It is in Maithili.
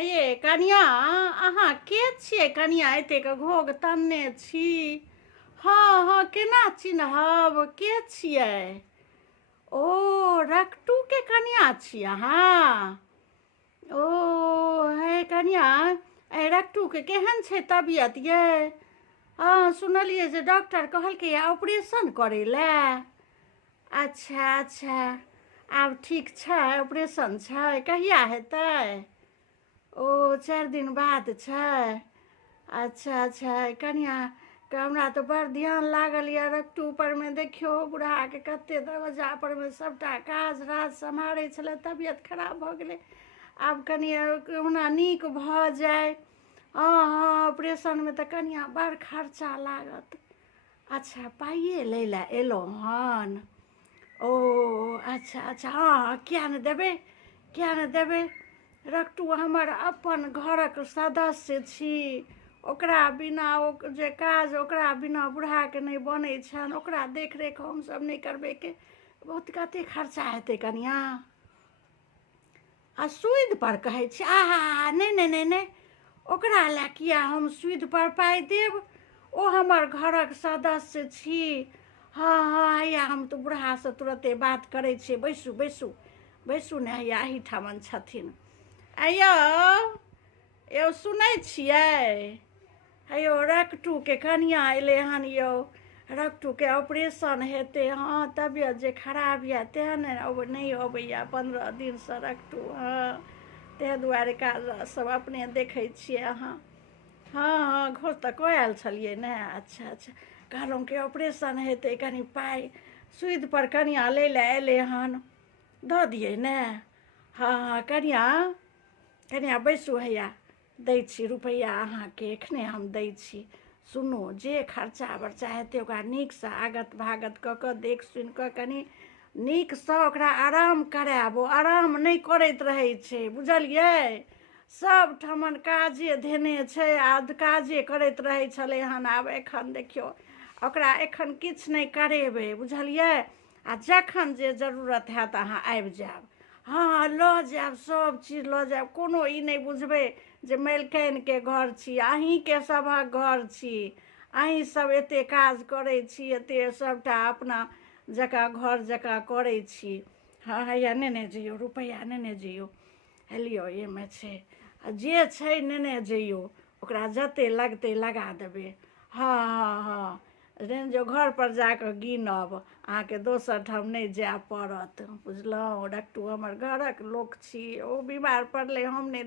ये कनिया अहाँ के छियै कनिया एतेक घोग तन्ने छी। हाँ हाँ केना चिन्हब के छियै। ओ रक्टू के कनिया छी अहाँ। ओ हे कनिया रक्टू के केहन छै तबियत ये। हाँ सुनलिए जे डॉक्टर कहलकै ऑपरेशन करे ला। अच्छा अच्छा आब ठीक छै ऑपरेशन छै कहिया हेतै। ओ 4 दिन बाद छै। अच्छा अच्छा कनिया के हमरा तो बड़ ध्यान लागल ये रक्टू पर में देखियो बूढ़ा के कते दरवाजा पर में सबटा काज राज सम्हारै छलै तबियत खराब भऽ गेलै। आब कनिया कहुना नीक भऽ जाय। हाँ हाँ ऑपरेशन में तऽ कनिया बड़ खर्चा लागत। अच्छा पाइए लै लए एलहुँ हन। ओ अच्छा अच्छा हाँ किया ने देबै किया ने देबै। रक्टू हमर अपन घरक सदस्य छी। ओकरा बिना ओ जे काज ओकरा बिना बूढ़ाके नहि बनै छनि ओकरा देखरेख हमसब नहि करबै के बहुत कते खर्चा हेतै कनिया। आ सूद पर कहै छी आहा नहि नहि नहि नहि ओकरा लए किया हम सूद पर पाइ देब। ओ हमर घरक सदस्य छी। हाँ हाँ हैया हम तऽ बूढ़ासँ तुरते बात करै छियै बैसू बैसू बैसू ने हैया एहिठामन छथिन। आयौ यौ सुनै छियै हेयौ रक्टू के कनिया अयलै हन यौ। रक्टू के ऑपरेशन हेतै हाँ तबियत जे खराब यऽ तेँ ने नहि अबैया 15 दिनसँ रक्टू। हाँ ताहि दुआरे काज सब अपने देखै छियै अहाँ। हाँ हाँ घोष तऽ कऽ आयल छलियै ने। अच्छा अच्छा कहलहुँ कि ऑपरेशन हेतै कनि पाइ सूद पर कनिया लै लए एलै हन दऽ दियै ने। हाँ हाँ कनिया कनिया बैसू हैया दै छी रुपैआ अहाँके एखने हम दै छी। सुनू जे खर्चा बर्चा हेतै ओकरा नीकसँ आगत भागत कऽ कऽ देख सुनि कऽ कनि नीकसँ ओकरा आराम करायब। ओ आराम नहि करैत रहै छै बुझलियै। सब ठमन काजे धेने छै आ काजे करैत रहै छलै हन आब एखन देखियौ ओकरा एखन किछु नहि करेबै बुझलियै। आ जखन जे जरूरत हैत अहाँ आबि जायब। हाँ लऽ जायब सब चीज लऽ जायब कोनो ई नहि बुझबै जे मलिकानिके घर छी अहीँके सभक घर छी। अहीं सब एते काज करै छी एते सबटा अपना जकाँ घर जकाँ करै छी। हाँ हैया नेने जइयौ रुपैआ नेने जइयौ हेलियौ एहिमे छै आ जे छै नेने जइयौ ओकरा जते लगतै लगा देबै। हाँ हाँ हाँ रेंज घर पर जाकऽ गिनब अहाँके दोसर ठाम नहि जाय पड़त बुझलहुँ। रक्टू हमर घरक लोक छी ओ बीमार पड़लै हम नहि